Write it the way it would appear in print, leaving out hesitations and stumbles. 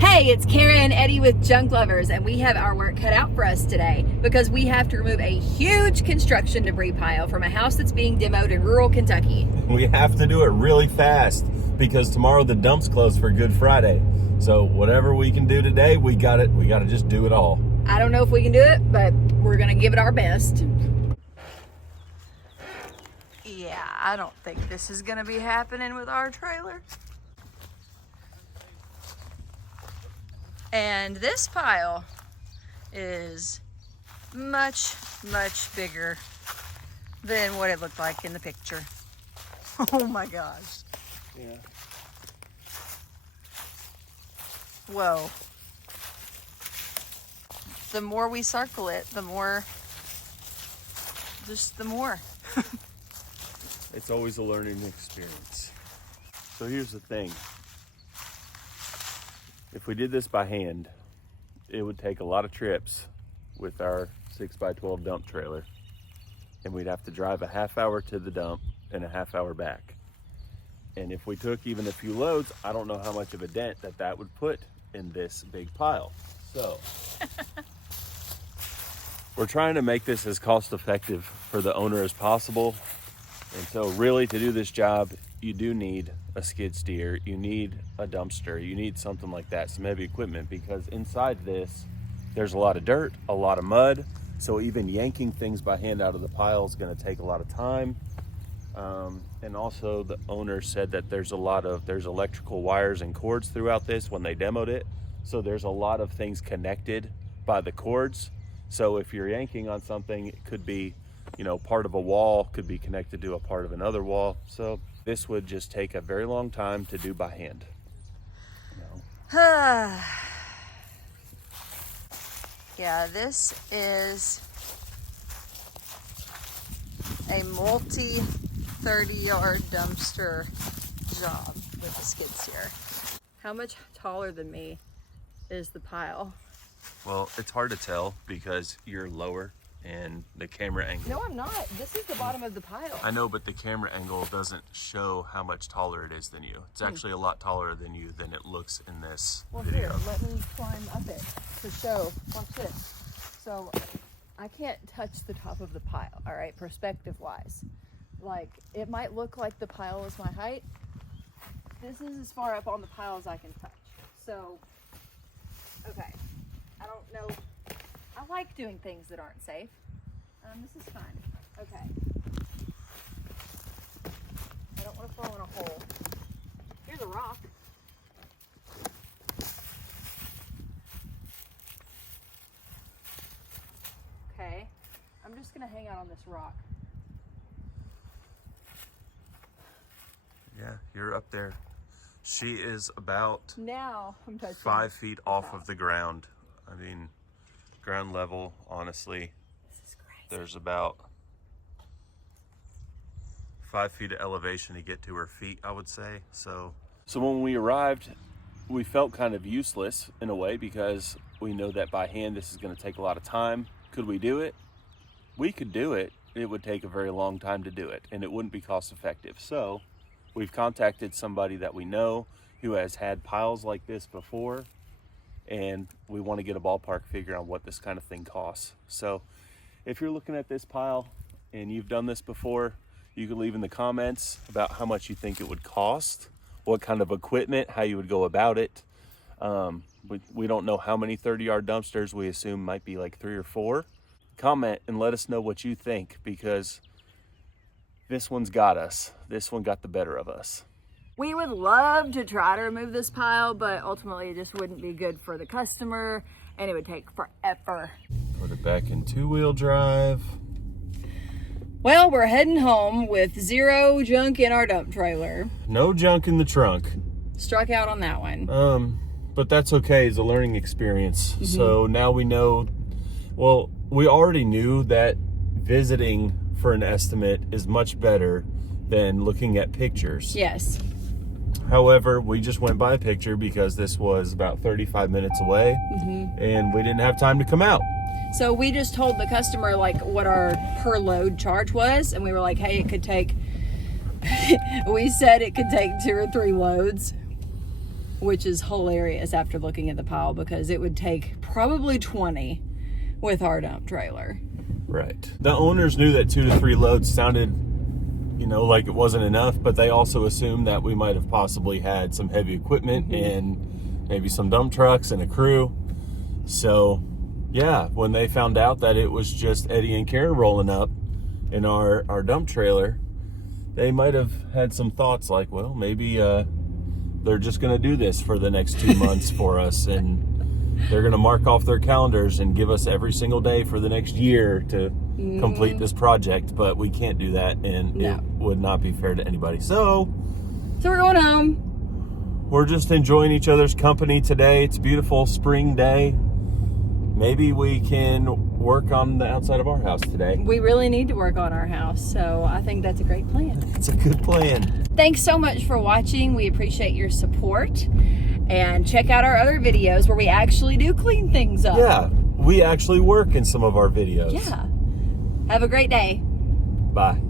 Hey, it's Kara and Eddie with Junk Lovers, and we have our work cut out for us today because we have to remove a huge construction debris pile from a house that's being demoed in rural Kentucky. We have to do it really fast because tomorrow the dump's closed for Good Friday. So whatever we can do today, we got to just do it all. I don't know if we can do it, but we're gonna give it our best. Yeah, I don't think this is gonna be happening with our trailer. And this pile is much, much bigger than what it looked like in the picture. Oh my gosh. Yeah. Whoa. The more we circle it, the more. It's always a learning experience. So here's the thing. If we did this by hand, it would take a lot of trips with our 6x12 dump trailer, and we'd have to drive a half hour to the dump and a half hour back. And if we took even a few loads, I don't know how much of a dent that would put in this big pile. So we're trying to make this as cost effective for the owner as possible. And so really, to do this job, you do need a skid steer, you need a dumpster, you need something like that, some heavy equipment, because inside this, there's a lot of dirt, a lot of mud. So even yanking things by hand out of the pile is gonna take a lot of time. And also the owner said that there's electrical wires and cords throughout this when they demoed it. So there's a lot of things connected by the cords. So if you're yanking on something, it could be, part of a wall could be connected to a part of another wall. So this would just take a very long time to do by hand. Yeah, this is a multi 30-yard dumpster job with a skid steer. How much taller than me is the pile? Well, it's hard to tell because you're lower and the camera angle. No, I'm not. This is the bottom of the pile. I know, but the camera angle doesn't show how much taller it is than you. It's actually a lot taller than you than it looks in this video. Here, let me climb up it to show. Watch this. So I can't touch the top of the pile, all right, perspective-wise. Like, it might look like the pile is my height. This is as far up on the pile as I can touch. So, okay, I don't know. I like doing things that aren't safe. This is fine. Okay. I don't want to fall in a hole. Here's a rock. Okay. I'm just going to hang out on this rock. Yeah, you're up there. She is about Now I'm touching 5 feet off of the ground. I mean, ground level, honestly, This is crazy. there's about 5 feet of elevation to get to her feet, I would say. So when we arrived, we felt kind of useless in a way because we know that by hand this is going to take a lot of time. Could we do it? We could do it. It would take a very long time to do it, and it wouldn't be cost effective. So we've contacted somebody that we know who has had piles like this before, and we want to get a ballpark figure on what this kind of thing costs. So if you're looking at this pile and you've done this before, you can leave in the comments about how much you think it would cost, what kind of equipment, how you would go about it. We don't know how many 30-yard dumpsters. We assume might be like 3 or 4. Comment and let us know what you think, because this one's got us. This one got the better of us. We would love to try to remove this pile, but ultimately it just wouldn't be good for the customer and it would take forever. Put it back in 2-wheel drive. Well, we're heading home with 0 junk in our dump trailer. No junk in the trunk. Struck out on that one. But that's okay. It's a learning experience. So now we know, well, we already knew that visiting for an estimate is much better than looking at pictures. Yes. However, we just went by a picture because this was about 35 minutes away and we didn't have time to come out. So we just told the customer like what our per load charge was, and we were like, hey, it could take we said it could take 2 or 3 loads. which is hilarious after looking at the pile, because it would take probably 20 with our dump trailer. Right. The owners knew that 2 to 3 loads sounded, you know, like it wasn't enough, but they also assumed that we might have possibly had some heavy equipment and maybe some dump trucks and a crew. So, yeah, when they found out that it was just Eddie and Karen rolling up in our dump trailer, they might have had some thoughts like, well, maybe they're just going to do this for the next 2 months for us, and they're going to mark off their calendars and give us every single day for the next year to complete this project. But we can't do that, and it would not be fair to anybody. So we're going home. We're just enjoying each other's company today. It's a beautiful spring day. Maybe we can work on the outside of our house today. We really need to work on our house, so I think that's a great plan. It's a good plan. Thanks so much for watching. We appreciate your support. And check out our other videos where we actually do clean things up. Yeah, we actually work in some of our videos. Yeah. Have a great day. Bye.